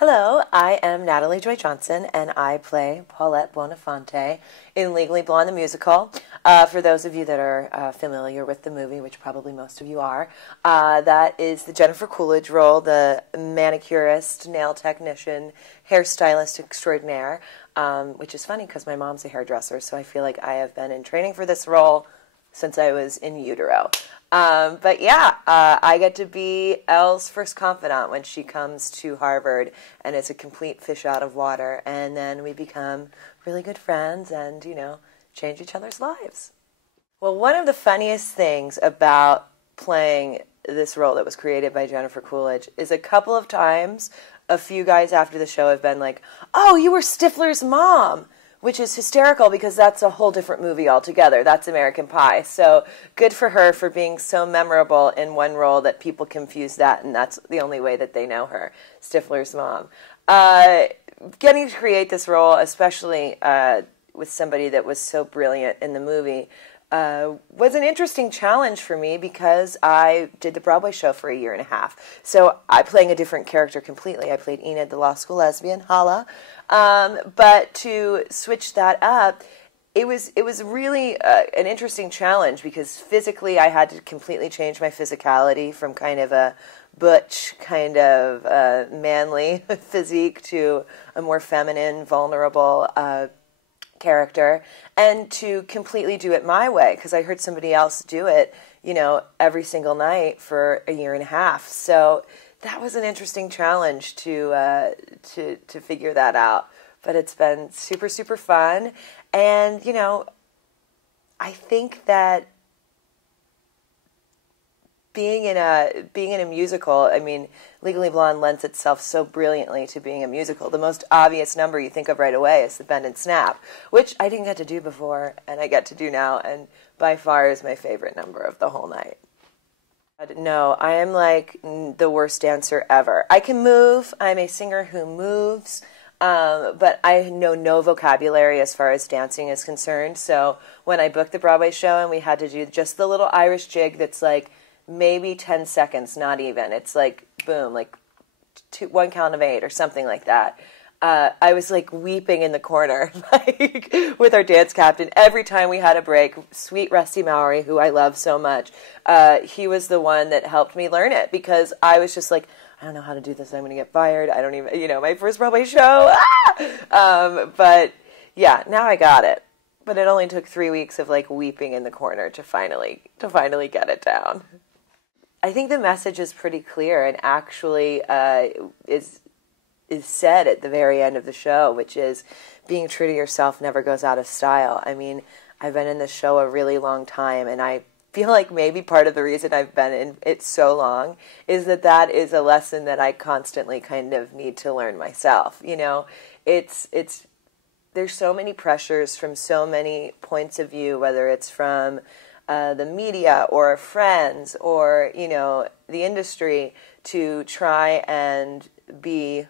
Hello, I am Natalie Joy Johnson, and I play Paulette Buonafonte in Legally Blonde the musical. For those of you that are familiar with the movie, which probably most of you are, that is the Jennifer Coolidge role, the manicurist, nail technician, hairstylist extraordinaire, which is funny because my mom's a hairdresser, so I feel like I have been in training for this role since I was in utero. But yeah, I get to be Elle's first confidant when she comes to Harvard, and it's a complete fish out of water, and then we become really good friends and, change each other's lives. Well, one of the funniest things about playing this role that was created by Jennifer Coolidge is a couple of times a few guys after the show have been like, "Oh, you were Stifler's mom," which is hysterical because that's a whole different movie altogether. That's American Pie. So good for her for being so memorable in one role that people confuse that, and that's the only way that they know her, Stifler's mom. Getting to create this role, especially with somebody that was so brilliant in the movie, was an interesting challenge for me because I did the Broadway show for a year and a half. So I'm playing a different character completely. I played Enid, the law school lesbian, holla. But to switch that up, it was really an interesting challenge because physically I had to completely change my physicality from kind of a butch, kind of manly physique to a more feminine, vulnerable character, and to completely do it my way because I heard somebody else do it, every single night for a year and a half. So that was an interesting challenge to figure that out. But it's been super, super fun. And, I think that being in a musical, Legally Blonde lends itself so brilliantly to being a musical. The most obvious number you think of right away is the Bend and Snap, which I didn't get to do before, and I get to do now, and by far is my favorite number of the whole night. No, I am like the worst dancer ever. I can move. I'm a singer who moves, but I know no vocabulary as far as dancing is concerned. So when I booked the Broadway show and we had to do just the little Irish jig that's like maybe 10 seconds, not even. It's like, boom, like one count of 8 or something like that. I was like weeping in the corner, like with our dance captain. Every time we had a break, sweet Rusty Mowry, who I love so much, he was the one that helped me learn it because I was just like, I don't know how to do this. I'm going to get fired. I don't even, my first Broadway show. But yeah, now I got it. But it only took 3 weeks of like weeping in the corner to finally get it down. I think the message is pretty clear and actually is said at the very end of the show, which is being true to yourself never goes out of style. I've been in this show a really long time, and I feel like maybe part of the reason I've been in it so long is that is a lesson that I constantly kind of need to learn myself. There's so many pressures from so many points of view, whether it's from the media or friends or, the industry, to try and be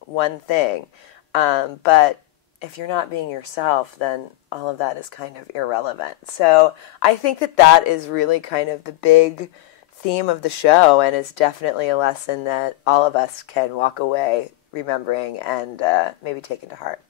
one thing. But if you're not being yourself, then all of that is kind of irrelevant. So I think that is really kind of the big theme of the show, and is definitely a lesson that all of us can walk away remembering and maybe take into heart.